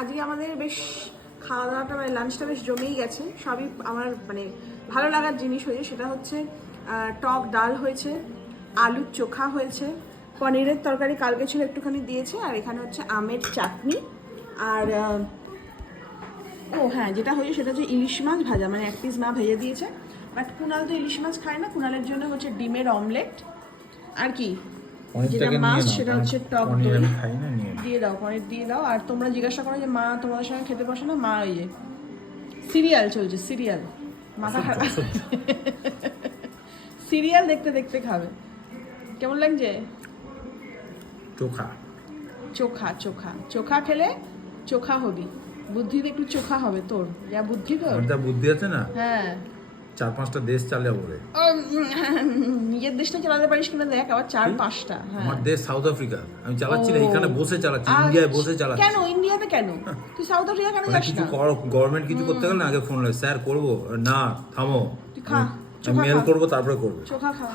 আজকে আমাদের বেশ খাওয়া দাওয়াটা মানে লাঞ্চটা বেশ জমেই গেছে। সবই আমার মানে ভালো লাগার জিনিস হয়েছে। সেটা হচ্ছে টক ডাল হয়েছে, আলুর চোখা হয়েছে, পনিরের তরকারি কালকে ছিল একটুখানি দিয়েছে, আর এখানে হচ্ছে আমের চাটনি। আর ও হ্যাঁ যেটা হয়েছে সেটা হচ্ছে ইলিশ মাছ ভাজা মানে এক পিস মা ভেজে দিয়েছে। বাট কুনাল তো ইলিশ মাছ খায় না, কুনালের জন্য হচ্ছে ডিমের অমলেট আর কি? যেটা মাছ সেটা হচ্ছে টক দই। আমি খাই না নিয়ে নাও। দিয়ে দাও পনির দিয়ে দাও। আর তোমরা জিজ্ঞাসা করো যে মা তোমাদের সঙ্গে খেতে বসে না? মা ওই যে সিরিয়াল চলছে সিরিয়াল। মাথা খারাপ। সিরিয়াল দেখতে দেখতে খাবে। কেমন লাগছে? চোখা। চোখা চোখা। চোখা খেলে চোখা হবি। বুদ্ধিতে একটু চোখা হবে তোর। যা বুদ্ধি তোর। বুদ্ধি আছে না হ্যাঁ। চার পাঁচটা দেশ চালে বলে নিজের দেশটা চালাতে পারিস কিনা দেখ আবার চার পাঁচটা হ্যাঁ। আমার দেশ সাউথ আফ্রিকা আমি চালাচ্ছি না এখানে বসে চালাচ্ছি। ইন্ডিয়ায় বসে চালাচ্ছি। কেন? ইন্ডিয়াতে কেন? তুই সাউথ আফ্রিকা কেন মানে যাস কিছু কর গভর্নমেন্ট কিছু করতে গেলে না আগে ফোন লাগে স্যার করব না থামো। মেল। করব তারপরে করব। চোখা খা।